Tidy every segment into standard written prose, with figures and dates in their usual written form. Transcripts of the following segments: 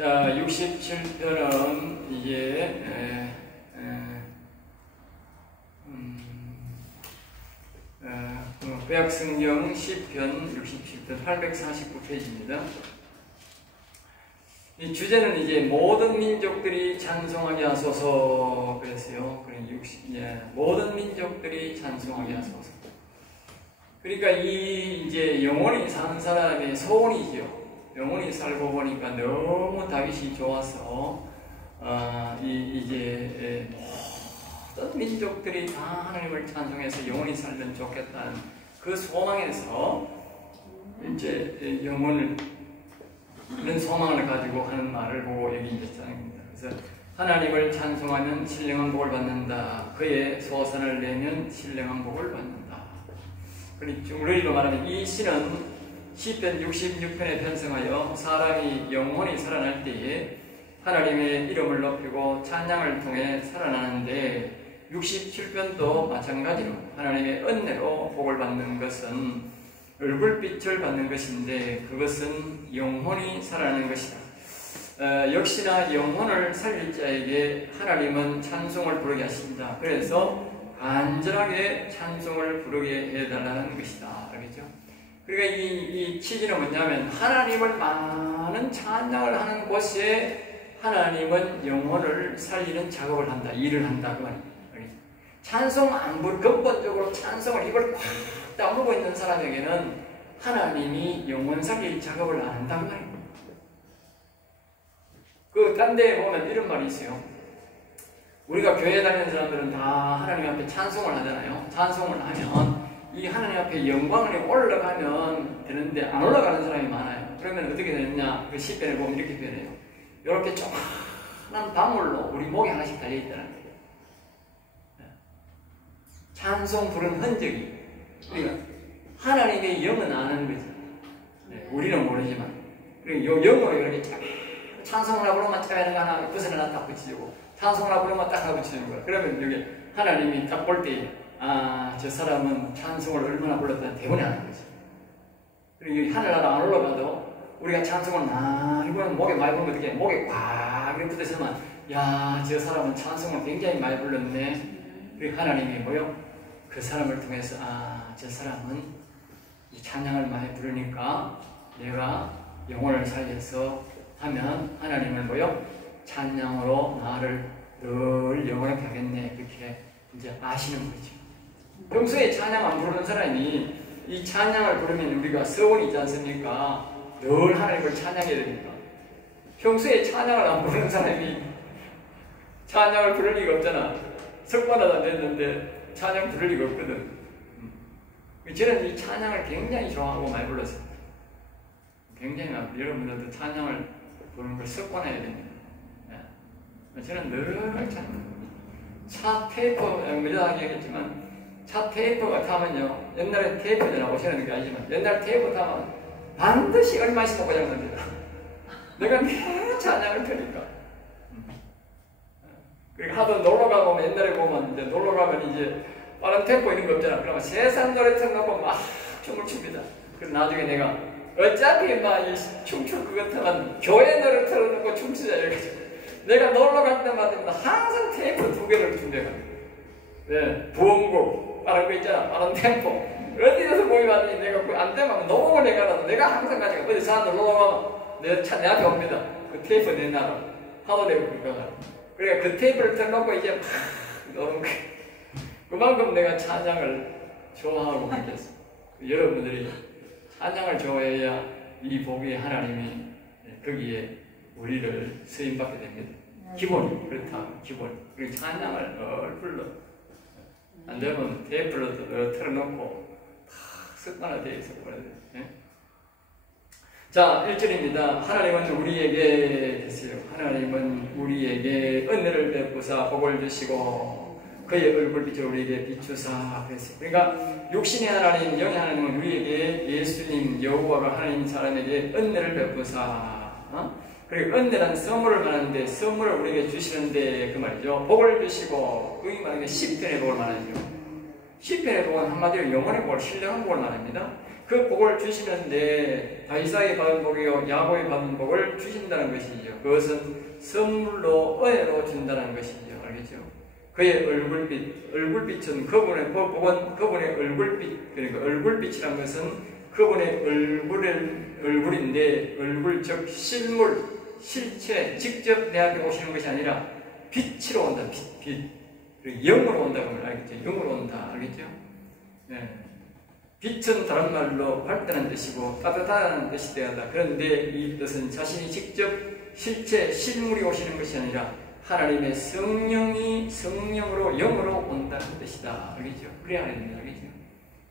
자, 67편은 이게 구약성경 10편 67편 849페이지입니다. 이 주제는 이제 모든 민족들이 찬송하게 하소서 그랬어요. 모든 민족들이 찬송하게 하소서. 그러니까 이 이제 영원히 사는 사람의 소원이죠. 영원히 살고 보니까 너무 다윗이 좋아서 이제 모든 민족들이 다 하나님을 찬송해서 영원히 살면 좋겠다는 그 소망에서 이제 영원을 이런 소망을 가지고 하는 말을 보고 여기 이제 짜깁니다. 그래서 하나님을 찬송하면 신령한 복을 받는다. 그의 소산을 내면 신령한 복을 받는다. 그리고 우리로 말하면 이 시는 시편 66편에 편성하여 사람이 영원히 살아날 때에 하나님의 이름을 높이고 찬양을 통해 살아나는데 67편도 마찬가지로 하나님의 은혜로 복을 받는 것은 얼굴빛을 받는 것인데 그것은 영원히 살아나는 것이다. 역시나 영혼을 살릴 자에게 하나님은 찬송을 부르게 하십니다. 그래서 간절하게 찬송을 부르게 해달라는 것이다. 알겠죠? 그러니까 이 취지는 뭐냐면 하나님을 많은 찬양을 하는 곳에 하나님은 영혼을 살리는 작업을 한다. 일을 한다. 그 말입니다. 알겠죠? 찬송 안 부르 근본적으로 찬송을 입을 꽉 다물고 있는 사람에게는 하나님이 영혼 살릴 작업을 안 한다는 말입니다. 딴 데 보면 이런 말이 있어요. 우리가 교회 다니는 사람들은 다 하나님 앞에 찬송을 하잖아요. 찬송을 하면 이 하나님 앞에 영광을 올라가면 되는데 안 올라가는 사람이 많아요. 그러면 어떻게 되느냐? 그 시편을 보면 이렇게 표현해요. 이렇게 조그만 방울로 우리 목에 하나씩 달려있다는 거예요. 찬송 부른 흔적이. 그러니까 하나님의 영은 아는 거죠. 우리는 모르지만. 그리고 영으로 이렇게 찬송을 하고 그러면 짜는 거 하나 구슬 하나 딱 붙이고 찬송을 하고 그러면 딱 하나 붙이는 거야. 그러면 여기 하나님이 딱 볼 때 저 사람은 찬송을 얼마나 불렀다는 대본이 아는 거죠. 그리고 여기 하늘나라 안 올라가도 우리가 찬송을 많이 부르면 목에 많이 부르면 어떻게 목에 꽉 이렇게 붙어있으면 야, 저 사람은 찬송을 굉장히 많이 불렀네. 그리고 하나님이 뭐요? 그 사람을 통해서 저 사람은 이 찬양을 많이 부르니까 내가 영혼을 살려서 하면 하나님을 뭐요? 찬양으로 나를 늘 영원하게 하겠네. 그렇게 이제 아시는 거죠. 평소에 찬양 안 부르는 사람이 이 찬양을 부르면 우리가 서원이 있지 않습니까? 늘 하나님을 찬양해야 되니까. 평소에 찬양을 안 부르는 사람이 찬양을 부를 리가 없잖아. 석관하다 안 됐는데 찬양 부를 리가 없거든. 저는 이 찬양을 굉장히 좋아하고 많이 불렀어요. 굉장히 많이. 여러분들도 찬양을 부르는 걸 습관해야 됩니다. 저는 늘 찬양. 차 테이프, 매장하게 하겠지만 차 테이프가 타면요. 옛날에 테이프에 나오시는 게 아니지만 옛날 테이프 타면 반드시 얼마씩 먹고 잡는다. 내가 매 찬양을 펴니까. 그리고 하도 놀러가고 보면 옛날에 보면 이제 놀러가면 이제 다른 템포 있는 거 없잖아. 그러면 세상 노래 틀어놓고 막 춤을 춥니다. 그럼 나중에 내가 어차피 막 춤출 것 같으면 교회 노래 틀어놓고 춤추자 이래가지고 내가 놀러갈 때마다 항상 테이프 2개를 준대가. 네, 부엉곡 다른 거 있잖아. 다른 템포 어디에서 모임하더니 내가 그 안 되면 녹음을 해가라도 내가 항상 가지고 어디 사람들 놀러가면 내 앞에 옵니다. 그 테이프 내놔라. 하도 내가 그러니까 그 테이프를 틀어놓고 이제 막 노는 거야. 그만큼 내가 찬양을 좋아하고 있겠어. 여러분들이 찬양을 좋아해야 이 복의 하나님이 거기에 우리를 쓰임받게 됩니다. 기본이 그렇다. 기본. 그리고 찬양을 늘 불러. 안 되면 테이프를 틀어놓고 탁 습관화되어 있어. 자, 1절입니다. 하나님은 우리에게 됐어요. 하나님은 우리에게 은혜를 베푸사 복을 주시고 그의 얼굴빛을 우리에게 비추사 그랬어요. 그러니까 육신의 하나님, 영의 하나님은 우리에게 예수님, 여호와가 하나님 사람에게 은혜를 베푸사 그리고 은혜란 선물을 말하는데 선물을 우리에게 주시는데 그 말이죠. 복을 주시고 그게 말하는 게 시편의 복을 말하죠. 시편의 복은 한마디로 영혼의 복을 신령한 복을 말합니다. 그 복을 주시는데 다이사이 받은 복이요 야곱이 받은 복을 주신다는 것이죠. 그것은 선물로 은혜로 준다는 것이죠. 알겠죠? 그의 얼굴빛은 그분의 복은 그분의 얼굴빛, 그러니까 얼굴빛이란 것은 그분의 얼굴인데 얼굴 즉 실물, 실체, 직접 내 앞에 오시는 것이 아니라 빛으로 온다. 빛. 영으로 온다고 하면 알겠죠? 영으로 온다. 알겠죠? 네. 빛은 다른 말로 밝다는 뜻이고 따뜻하다는 뜻이 되어야 한다. 그런데 이 뜻은 자신이 직접 실체, 실물이 오시는 것이 아니라 하나님의 성령으로 영으로 온다는 뜻이다. 알겠죠? 그래야 됩니다. 알겠죠?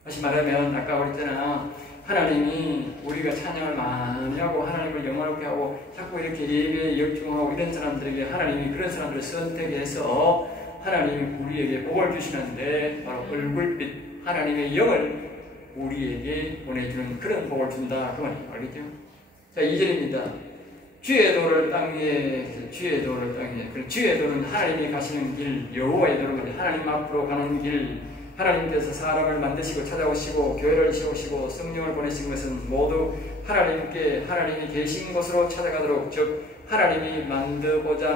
다시 말하면 아까 그랬잖아. 하나님이 우리가 찬양을 많이 하고 하나님을 영화롭게 하고 자꾸 이렇게 예배에 열중하고 이런 사람들에게 하나님이 그런 사람들을 선택해서 하나님이 우리에게 복을 주시는데 바로 얼굴빛 하나님의 영을 우리에게 보내주는 그런 복을 준다. 그 말이에요. 알겠죠? 자, 2절입니다. 주의 도를 땅 위에, 주의 도를 땅 위에. 주의 도는 하나님이 가시는 길, 여호와의 도는 하나님 앞으로 가는 길. 하나님께서 사람을 만드시고 찾아오시고 교회를 세우시고 성령을 보내신 것은 모두 하나님이 계신 곳으로 찾아가도록, 즉 하나님이 만드시고자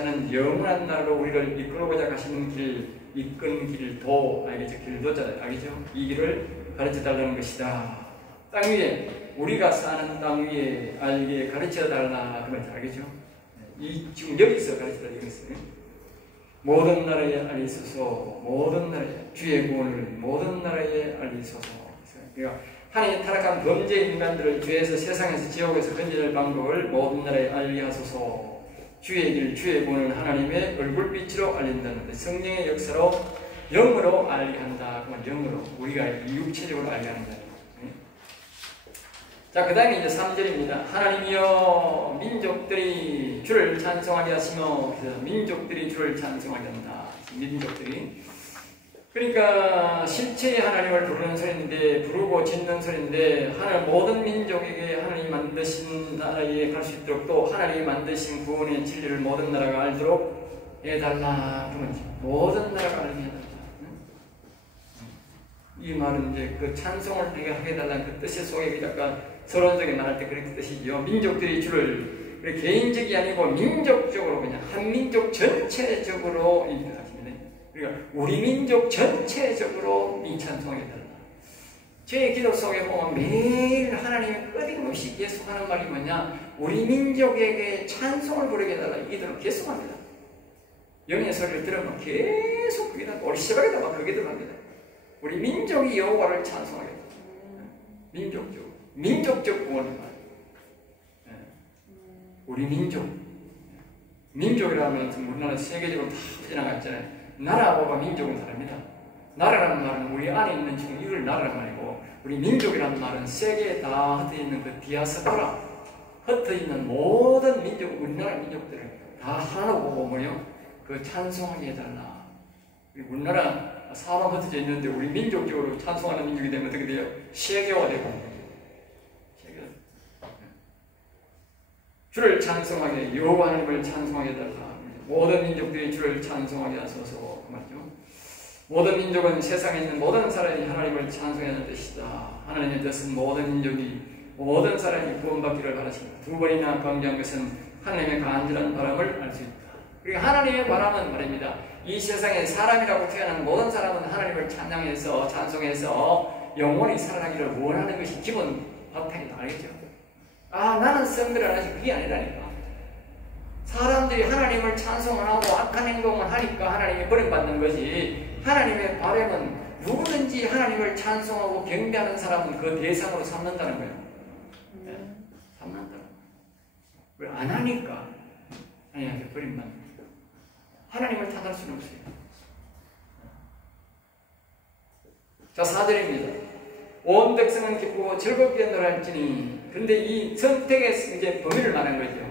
하는 영원한 나라로 우리를 이끌고자 가시는 길, 이끄는 길도, 알겠죠? 길도잖아요. 알겠죠? 이 길을 가르쳐 달라는 것이다. 땅 위에, 우리가 사는 땅 위에 알게 가르쳐 달라. 그 말이죠. 알겠죠? 지금 여기서 가르쳐 달라는 것은 모든 나라에 알리소서, 모든 나라에, 주의 구원을 모든 나라에 알리소서. 그러니까 하나님의 타락한 범죄 인간들을 죄에서, 세상에서, 지옥에서 건져낼 방법을 모든 나라에 알리하소서. 주의 길, 주의 구원을 하나님의 얼굴빛으로 알린다는 데 성령의 역사로 영으로 알리한다. 그건 영으로, 우리가 육체적으로 알리한다. 자, 그 다음에 이제 3절입니다. 하나님이여 민족들이 주를 찬송하게 하시며, 민족들이 주를 찬송하게 한다. 민족들이. 그러니까 실체의 하나님을 부르는 소리인데, 부르고 짓는 소리인데, 모든 민족에게 하나님 만드신 나라에 갈 수 있도록, 또 하나님이 만드신 구원의 진리를 모든 나라가 알도록 해달라. 그러면 모든 나라가 알게 해달라. 이 말은 이제 그 찬송을 되게 하게 해달라는 그 뜻의 속에 약간 서론적인 말할 때 그런 뜻이죠. 민족들이 주를 개인적이 아니고 민족적으로, 그냥 한 민족 전체적으로 이 뜻하십니다. 그러니까 우리 민족 전체적으로 이 찬송해 달라. 제 기도 속에 보면 매일 하나님이 끊임없이 계속하는 말이 뭐냐? 우리 민족에게 찬송을 부르게 해달라. 이 기도를 계속합니다. 영의 소리를 들으면 계속 그게 우리 시작에다 막 그게 들어갑니다. 우리 민족이 여호와를 찬송하게 됩니다. 민족적 구원을 말해요. 우리 민족이라면 우리나라 세계적으로 다 지나갔잖아요. 나라와 민족은 다릅니다. 나라라는 말은 우리 안에 있는 지금 이걸 나라란 말이고, 우리 민족이라는 말은 세계에 다 흩어있는 그 디아스포라, 흩어있는 모든 민족, 우리나라 민족들을 다 하나로 보고 뭐요? 그 찬송하게 해달라. 우리나라 사람 흩어져 있는데 우리 민족적으로 찬송하는 민족이 되면 어떻게 돼요? 세계화되고, 주를 찬송하게, 여호와 하나님을 찬송하게 해달라. 모든 민족들이 주를 찬송하게 하소서. 그 말이죠. 모든 민족은 세상에 있는 모든 사람이 하나님을 찬송하는 뜻이다. 하나님의 뜻은 모든 민족이, 모든 사람이 구원받기를 바라십니다. 두 번이나 강조한 것은 하나님의 간절한 바람을 알 수 있다. 그러니까 하나님의 바람은 말입니다. 이 세상에 사람이라고 태어난 모든 사람은 하나님을 찬양해서, 찬송해서 영원히 살아나기를 원하는 것이 기본 바탕이다. 알겠죠? 나는 성들 안 하지, 그게 아니라니까. 사람들이 하나님을 찬송하고 악한 행동을 하니까 하나님이 버림받는 거지. 하나님의 바람은 누구든지 하나님을 찬송하고 경배하는 사람은 그 대상으로 삼는다는 거예요. 네, 삼는다는 거예요. 왜 안 하니까 하나님한테 버림받는 거예요. 하나님을 탓할 수는 없어요. 자, 4절입니다. 온 백성은 기쁘고 즐겁게 놀랄지니. 근데 이 선택의 이제 범위를 말한 거죠.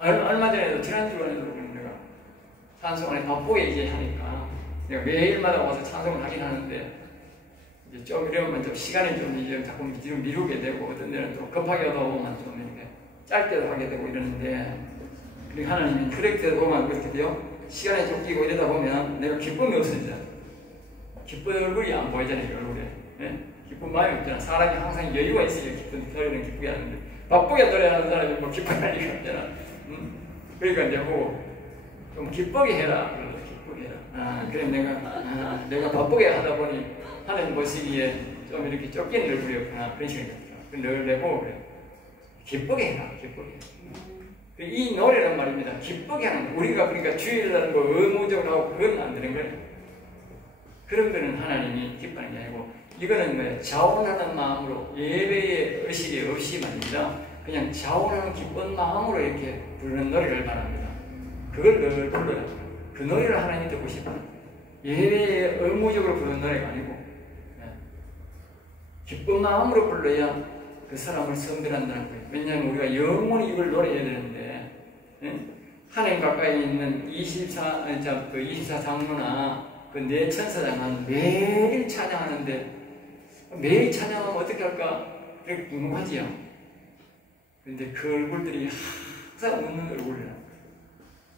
얼마 전에도, 지난주에도 내가 찬송을 바쁘게 이제 하니까 내가 매일마다 와서 찬송을 하긴 하는데, 이제 좀 이러면 좀 시간이 좀 이제 자꾸 미루게 되고, 어떤 데는 좀 급하게 하다 보면 좀 이렇게 짧게도 하게 되고 이러는데, 그리고 하나님이 그렇게 보면 그렇게 돼요. 시간이 쫓기고 이러다 보면 내가 기쁨이 없어진다. 기쁜 얼굴이 안 보이잖아요, 얼굴에. 예? 기쁜 마음이 없잖아. 사람이 항상 여유가 있어야 노래는 기쁘게 하는데, 바쁘게 노래하는 사람이 뭐 기쁘게 할 리가 없잖아. 그러니까 이제 좀 기쁘게 해라. 기쁘게 해라. 그래 내가 바쁘게 하다 보니 하나님 보시기에 좀 이렇게 쫓기는 얼굴이었구나. 그런 식으로 늘 내보고 그래. 기쁘게 해라. 기쁘게. 이 노래란 말입니다. 기쁘게 하는 거. 우리가 그러니까 주일날 뭐 의무적으로 하고 그건 안 되는 거예요. 그런 거는 하나님이 기뻐하는 게 아니고, 이거는 뭐예요? 자원하는 마음으로, 예배의 의식이 없이 말입니다. 그냥 자원하는 기쁜 마음으로 이렇게 부르는 노래를 말합니다. 그걸 늘 불러야 돼요. 그 노래를 하나님 듣고 싶어요. 예배에 의무적으로 부르는 노래가 아니고, 기쁜 마음으로 불러야 그 사람을 선별한다는 거예요. 왜냐하면 우리가 영원히 이걸 노래해야 되는데, 하나님 가까이 있는 24 장로나 그 네 천사장은 매일 찬양하는데, 매일 찬양하면 어떻게 할까? 그렇게 궁금하지요. 근데 그 얼굴들이 항상 웃는 얼굴이라.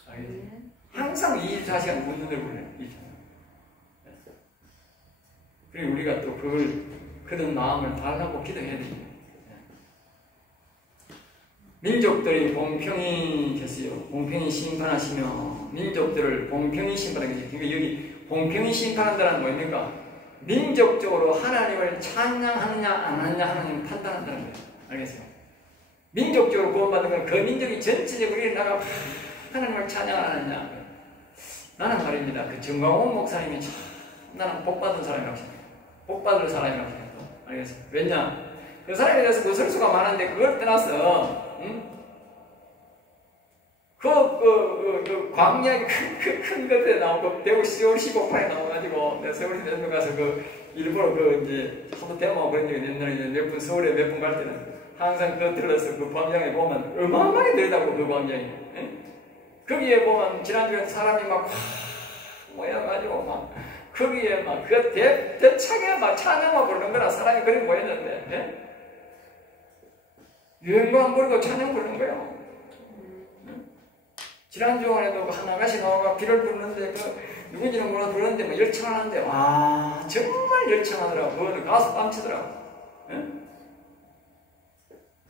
알겠지? 항상 24시간 웃는 얼굴이라. 그리고 우리가 또 그런 마음을 달라고 기도해야 되죠. 민족들이 공평히 됐어요. 공평히 심판하시며, 민족들을 공평히 심판하겠어요. 그러니까 여기 공평히 심판한다는 뭡니까? 민족적으로 하나님을 찬양하느냐 안 하느냐 하나님을 판단한다는 거예요. 알겠어요? 민족적으로 구원받은 건 그 민족이 전체적으로 나가 하나님을 찬양하느냐. 나는 말입니다. 그 정광훈 목사님이 나는 복받은 사람이라고 생각해요. 복받을 사람이라고 생각해요. 알겠어요? 왜냐? 그 사람에 대해서 구설수가 많은데 그걸 떠나서 그 광야의 큰 것에 나오고 대구 시월 15판에 나와가지고 내가 서울에 내면 가서 일부러 이제 한번 데모하고 그런 적이 옛날에 몇 분 서울에 몇 분 갈 때는 항상 들러서 그 광장에 보면 어마어마하게 들다고 그 광장이. 거기에 보면 지난주에 사람이 막 모여가지고 막 거기에 막 그 대차게 막 찬양만 부르는 거라 사람이 그렇게 모였는데. 유행도 안 부르고 찬양 부르는 거예요. 지난주간에도 하나같이 나와가 비를 부르는데 누군지는 몰라 부르는데 뭐 열창하는데 와 정말 열창하더라고. 그거는 가수 깜치더라고.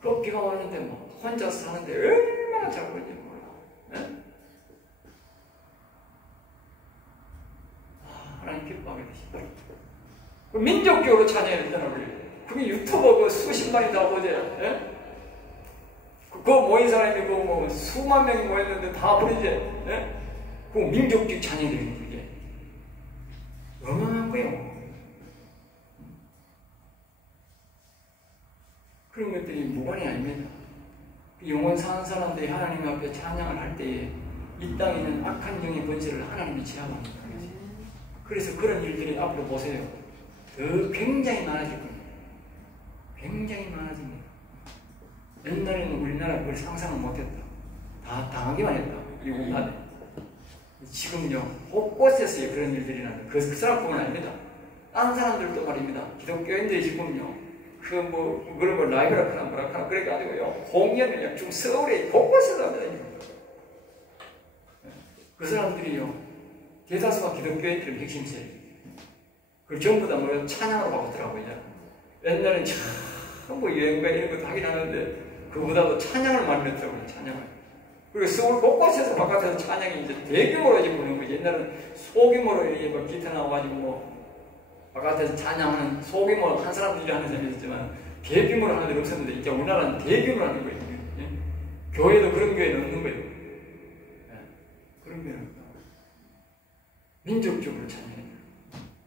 그 비가 왔는데 뭐 혼자서 사는데 얼마나 잘 부르는지 몰라. 하나님 기뻐하게 되신다. 민족적으로 찬양해야 되잖아 우리. 그게 유튜버 수십만이 다 보지. 그 모인 사람이 뭐 수만 명이 모였는데 다 부르지. 그 민족적 찬양이 그게 어마어마한 거예요. 그런 것들이 무관이 아닙니다. 영원 사는 사람들이 하나님 앞에 찬양을 할 때에 이 땅에 있는 악한 영의 권세를 하나님이 제압합니다. 그래서 그런 일들이 앞으로 보세요. 더 굉장히 많아질 겁니다. 굉장히 많아집니다. 옛날에는 우리나라 그걸 상상을 못했다. 다 당하기만 했다. 이 우한에. 지금요, 곳곳에서 그런 일들이 나는 그 사람뿐만 아닙니다. 다른 사람들도 말입니다. 기독교인들이 지금요, 그런 걸 라이브라 하나 뭐라 하나 그래가지고요, 공연을요, 지금 서울에 곳곳에서 합니다. 그 사람들이요, 대다수가 기독교인들 핵심세예요. 그걸 전부 다 뭐 찬양으로 바꾸더라고요. 옛날엔 전부 여행가 이런 것도 하긴 하는데, 그보다도 찬양을 많이 했더라고요, 찬양을. 그리고 서울 곳곳에서 바깥에서 찬양이 이제 대규모로 이제 부르는 거죠. 옛날에는 소규모로 이제 뭐 기타 나와가지고 뭐 바깥에서 찬양하는 소규모로 한 사람들이 하는 사람이 있었지만 대규모로 하는 데는 없었는데 이제 우리나라는 대규모로 하는 거예요. 예? 교회도 그런 교회는 없는 거예요. 예? 그런 교회는 없다. 민족적으로 찬양해요.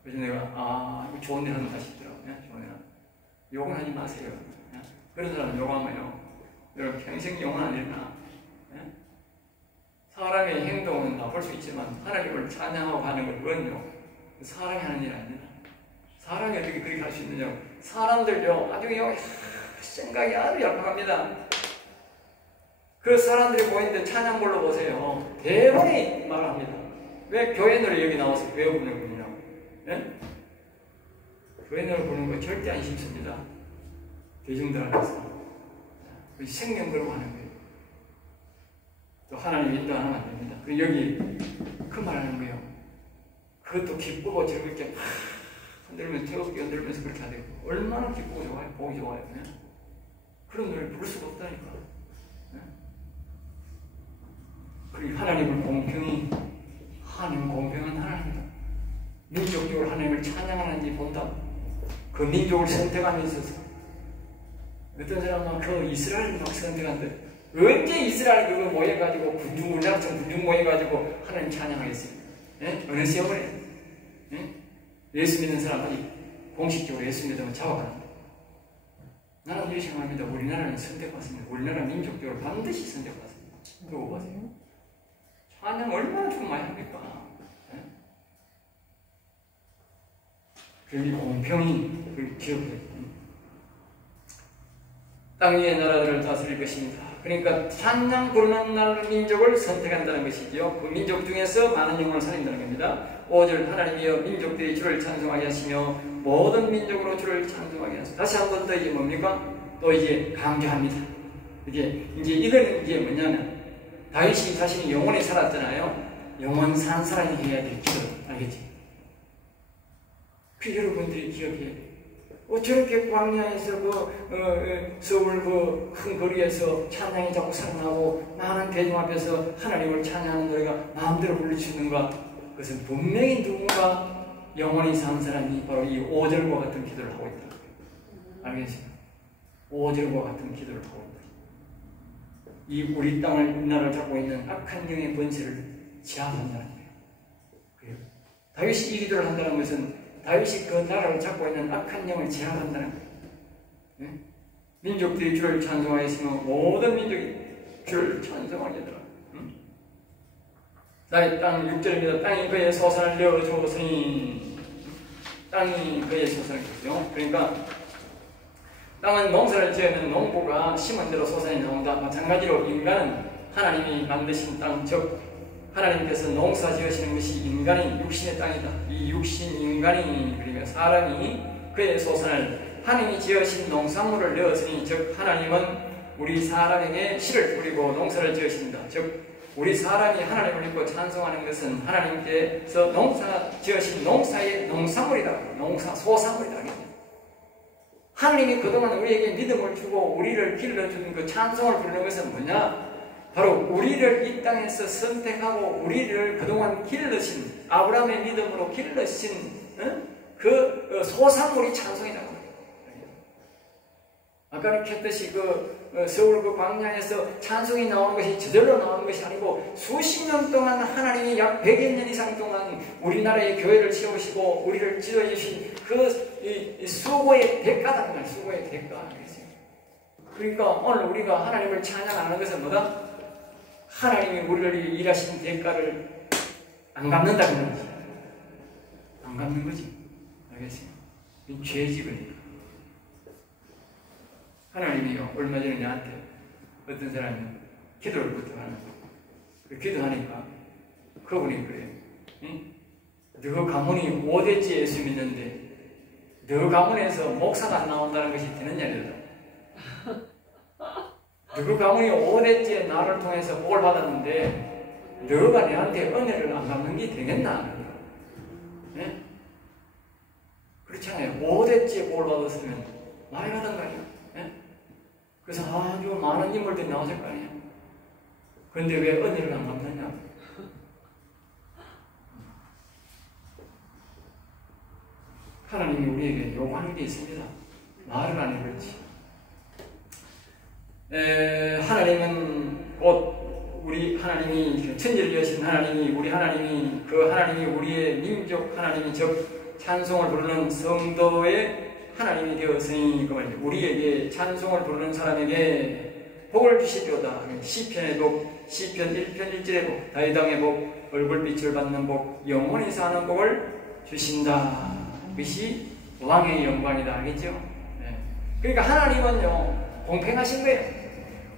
그래서 내가 이거 좋은 데 한다 싶더라고요. 예? 좋은 데 한다. 욕은 하지 마세요. 예? 그런 사람 욕하면요. 여러분 평생 욕은 안 일어나. 사람의 행동은 나쁠 수 있지만 하나님을 찬양하고 하는 건 그건요 사람이 하는 일 아닙니다. 사람이 어떻게 그렇게 할 수 있느냐고. 사람들요 아주 생각이 아주 얄팍합니다. 그 사람들이 보이는데 찬양 불러보세요. 대부분이 말합니다. 왜 교회 노래 여기 나와서 교회 노래 부르냐고. 예? 교회 노래 부르는 거 절대 안 쉽습니다. 대중들 앞에서 생명 걸고 하는 거예요. 또 하나님 인도 안 하면 안 됩니다. 그리고 여기 그 말하는 거예요. 그것도 기쁘고 즐겁게 흔들면서 어깨 흔들면서 그렇게 하되고 얼마나 기쁘고 좋아요. 보기 좋아요. 네? 그런 노래 부를 수가 없다니까. 네? 그리고 하나님을 공평히 하나님 공평한 하나님이다. 민족적으로 하나님을 찬양하는지 본다. 그 민족을 선택함에 있어서 어떤 사람은 그 이스라엘을 막 선택한대. 언제 이스라엘 그거 모여가지고 우리나라처럼 군중 모여가지고 하나님 찬양하겠어요? 예? 어느 시험을 예? 예수 믿는 사람들이 공식적으로 예수 믿으면 잡아가는 거예요. 나는 이렇게 생각합니다. 우리나라는 선택받습니다. 우리나라 민족적으로 반드시 선택받습니다. 그거 보세요. 찬양 얼마나 좀 많이 합니까? 예? 그리고 공평히 그걸 기억해요. 땅 위의 나라들을 다스릴 것입니다. 그러니까 찬양 부르는 나라를 민족을 선택한다는 것이지요. 그 민족 중에서 많은 영혼을 살린다는 겁니다. 5절 하나님이여 민족들이 주를 찬송하게 하시며 모든 민족으로 주를 찬송하게 하시며 다시 한 번 더 이제 뭡니까? 또 이제 강조합니다. 이제 이건 이제 뭐냐면 다윗이 자신이 영원히 살았잖아요. 영원 산 사람이 해야 될 기도 알겠지? 그 여러분들이 기억해야 돼요. 저렇게 광야에서 서울 큰 거리에서 찬양이 자꾸 살아나고 많은 대중 앞에서 하나님을 찬양하는 노래가 마음대로 부를 수 있는가? 그것은 분명히 누군가 영원히 산 사람이 바로 이 5절과 같은 기도를 하고 있다. 알겠습니까? 5절과 같은 기도를 하고 있다. 이 우리 땅을 나라를 잡고 있는 악한 영의 번세를 제압한다는 거예요. 다윗이 이 기도를 한다는 것은 다윗이 그 나라를 잡고 있는 악한 영을 제압한다는 거예요. 네? 민족들이 주를 찬송하였으며 모든 민족이 주를 찬송하겠더라. 땅 6절입니다. 땅이 그의 소산을 내어주었으니 땅이 그의 소산이죠. 그러니까 땅은 농사를 지으면 농부가 심은 대로 소산이 나온다. 마찬가지로 인간은 하나님이 만드신 땅, 즉 하나님께서 농사 지으시는 것이 인간의 육신의 땅이다. 이 육신 인간이 그러니까 사람이 그의 소산을 하나님이 지으신 농산물을 내었으니 즉 하나님은 우리 사람에게 씨를 뿌리고 농사를 지으신다. 즉 우리 사람이 하나님을 믿고 찬송하는 것은 하나님께서 농사 지으신 농사의 농산물이다. 농사 소산물이다. 하나님이 그동안 우리에게 믿음을 주고 우리를 길러준 그 찬송을 부르는 것은 뭐냐? 바로 우리를 이 땅에서 선택하고 우리를 그동안 길러신 아브라함의 믿음으로 길러신 그 소산물이 찬송이라고 해요. 아까 이렇게 했듯이 서울 그 광야에서 찬송이 나오는 것이 저절로 나오는 것이 아니고 수십 년 동안 하나님이 약 100여 년 이상 동안 우리나라의 교회를 세우시고 우리를 지어주신 그 수고의 대가다. 수고의 대가. 그러니까 오늘 우리가 하나님을 찬양하는 것은 뭐다? 하나님이 우리를 일하신 대가를 안 갚는다는 거지. 안 갚는 거지. 알겠어요? 이 죄지거니까. 하나님이요, 얼마 전에 나한테 어떤 사람이 기도를 부탁하는 거예요. 기도하니까 그분이 그래요. 너 가문이 5대째 예수 믿는데 너 가문에서 목사가 안 나온다는 것이 되느냐 이러더라. 너 가문이 5대째 나를 통해서 복을 받았는데 너가 내한테 은혜를 안 갚는 게 되겠나? 네? 그렇잖아요. 5대째 복을 받았으면 많이 받은 거 아니에요? 네? 그래서 아주 많은 인물들이 나왔을 거 아니에요? 그런데 왜 은혜를 안 갚느냐? 하나님이 우리에게 요구하는 게 있습니다. 말을 안 해버리지. 하나님은 곧 우리 하나님이 천지를 여신 하나님이 우리 하나님이 그 하나님이 우리의 민족 하나님이 즉 찬송을 부르는 성도의 하나님이 되었으니 그 말이죠. 우리에게 찬송을 부르는 사람에게 복을 주시리로다. 시편의 복, 시편 1편 1절의 복, 다윗 왕의 복, 얼굴빛을 받는 복, 영원히 사는 복을 주신다. 그것이 왕의 영광이다. 알겠죠? 네. 그러니까 하나님은요 공평하신 거예요.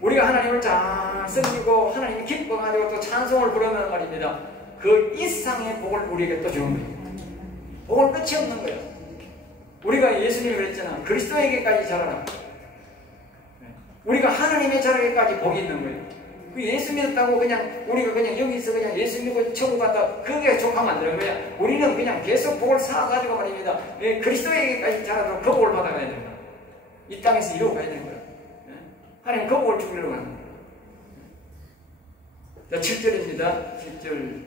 우리가 하나님을 잘 섬기고 하나님이 기뻐가지고 또 찬송을 부르면 말입니다. 그 이상의 복을 우리에게 또 주는 거예요. 복을 끝이 없는 거예요. 우리가 예수님이 그랬잖아. 그리스도에게까지 자라라. 우리가 하나님의 자라게까지 복이 있는 거예요. 그 예수 믿었다고 그냥 우리가 그냥 여기서 그냥 예수 믿고 천국 갔다 그게 족하면 안 되는 거야. 우리는 그냥 계속 복을 쌓아가지고 말입니다. 예, 그리스도에게까지 자라도록 그 복을 받아가야 되는 거야. 이 땅에서 이루어 가야 되는 거야. 예? 하나님 그 복을 주기로 하는 거야. 자, 7절입니다. 7절.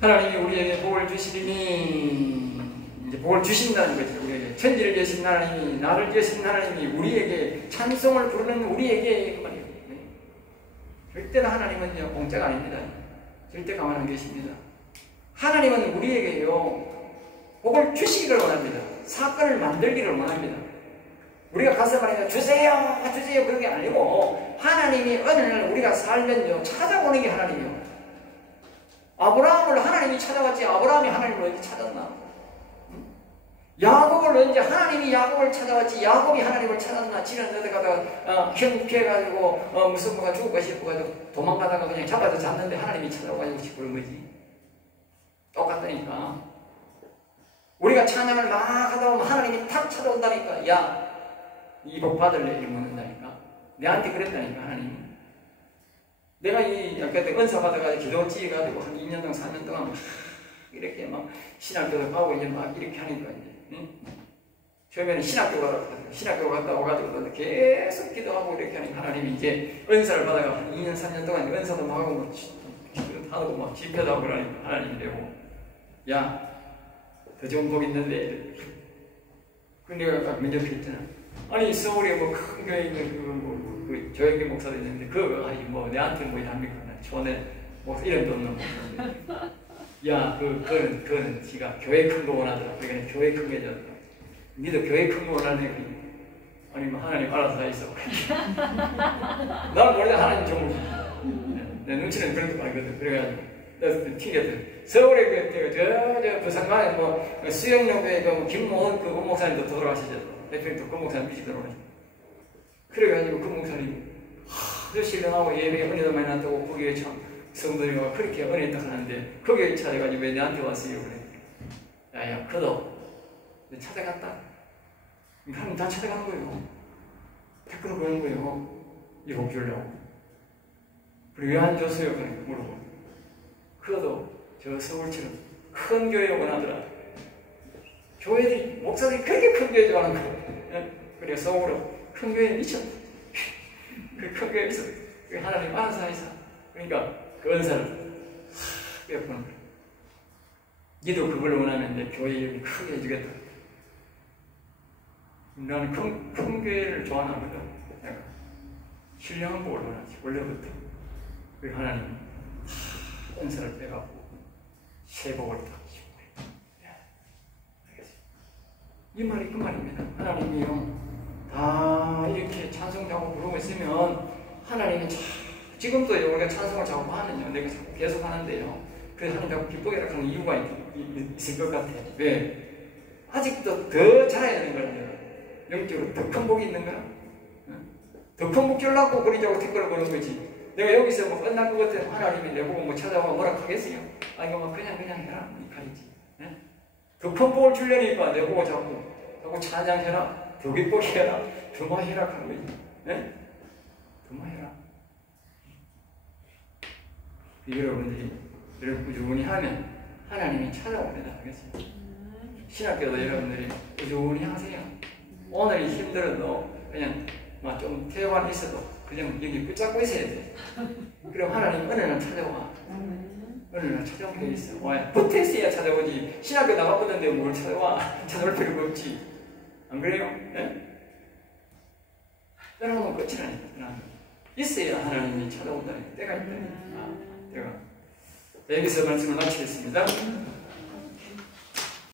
하나님이 우리에게 복을 주시리니, 이제 복을 주신다는 거죠. 우리에게 천지를 지으신 하나님이, 나를 지으신 하나님이 우리에게 찬송을 부르는 우리에게 그 말이에요. 네. 절대로 하나님은요 공짜가 아닙니다. 절대 가만 안 계십니다. 하나님은 우리에게요 복을 주시기를 원합니다. 사건을 만들기를 원합니다. 우리가 가서 말이야 주세요 주세요 그런 게 아니고 하나님이 어느 날 우리가 살면요 찾아오는 게 하나님이요. 아브라함을 하나님이 찾아왔지 아브라함이 하나님을 언제 찾았나? 야곱을 언제 하나님이 야곱을 찾아왔지 야곱이 하나님을 찾았나? 지는 데가다가 형피해가지고 무슨 뭐가 죽을까 싶어가지고 도망가다가 그냥 잡아서 잤는데 하나님이 찾아와가지고 그런 거지. 똑같다니까. 우리가 찬양을 막 하다 보면 하나님이 탁 찾아온다니까. 야, 이 복 받을래? 이렇게 묻는다니까. 내한테 그랬다니까 하나님. 내가 이 그때 은사 받아가지고 기도 찌가지고 한 2년 동안 3년 동안 막 이렇게 막 신학교도 가고 이제 막 이렇게 하니까 이제 응? 처음에는 신학교 갔다 와가지고 계속 기도하고 이렇게 하니까 하나님이 이제 은사를 받아가 한 2년 3년 동안 은사도 막 하고 막 하고 막 집회도 하고 그러니까 하나님이 되고 야 더 좋은 복 있는데 근데 내가 면접했잖아. 아니 서울에 뭐 큰 교회 있는 그 조영기 목사도 있는데 그거 아니 뭐 내한테 뭐 합니까? 전에 뭐 이름도 없는 목사인데 야 그거는 지가 교회 큰 거 원하더라. 그러니까 교회 큰 게 졌다. 니도 교회 큰 거 원하네. 아니 뭐 하나님 알아서 다 있어. 나는 원래 하나님 정말 내 눈치는 그런 거 알거든. 그래가지고 내가 튀겼거든. 서울에 저 부산간에 뭐 수영역에 그 김모은 그 목사님도 돌아가시죠. 대표님도 그 목사님 미치 돌아가시죠. 그래가지고 그 목사님 하도 신령하고 예배에 은혜도 많이 났다고 거기에 참 성도님과 그렇게 은혜 딱 하는데 거기에 찾아가지고 왜 내한테 왔어요? 그래. 야야 그도 내 찾아갔다. 하나님 다 찾아가는 거예요. 댓글을 보는 거예요. 이 복 주려고. 그리고 왜 안 줬어요? 그래 물어보고. 그도 저 서울처럼 큰 교회 원하더라. 교회들이 목사들이 그렇게 큰 교회 좋아하는 거예요. 그래 서울은 큰 교회에 미쳤다. 그 큰 교회에서 하나님 알아서 하이사. 그러니까 그 은사를 베푸는 거예요. 니도 그걸 원하는데 교회 이름이 크게 해주겠다. 나는 큰 교회를 좋아하나 보다. 내가 신령한 복을 원하지 원래부터. 그 하나님 은사를 빼갖고 새 복을 딱 주고. 알겠어요? 이 말이 그 말입니다. 하나님이요 다 이렇게 찬송 자꾸 부르고 있으면 하나님이 지금도 우리가 찬송을 자꾸 하는요. 내가 자꾸 계속 하는데요. 그래서 하나님 자꾸 기쁘게 하는 이유가 있을 것 같아요. 왜? 아직도 더 잘해야 되는 거예요. 영적으로 더 큰 복이 있는 거야. 더 큰 복 주려고 그러자고 댓글을 보는 거지. 내가 여기서 뭐 끝날 것 같아. 하나님이 내 보고 뭐 찾아와 뭐라 하겠어요? 아니 뭐 그냥 해라. 이 가리지. 더 큰 복을 주려니까 내 보고 자꾸 찬양해라. 더 기쁘게 해라. 더 많이 해라 하는 거지. 더 많이 해라. 여러분들이 꾸준히 하면 하나님이 찾아옵니다. 알겠어요? 신학교도 여러분들이 꾸준히 하세요. 오늘 힘들어도 그냥 좀 태워만 있어도 그냥 여기 붙잡고 있어야 돼. 그럼 하나님 어느 날 찾아와. 어느 날 찾아오게 돼 있어. 와, 붙어 있어야 찾아오지. 신학교 나가보던데 뭘 찾아와. 찾아올 필요가 없지. 안 그래요? 떠나면 끝이라니까. 있어야 하나님이 찾아온다니까. 때가 있다니까. 때가. 여기서 말씀을 마치겠습니다.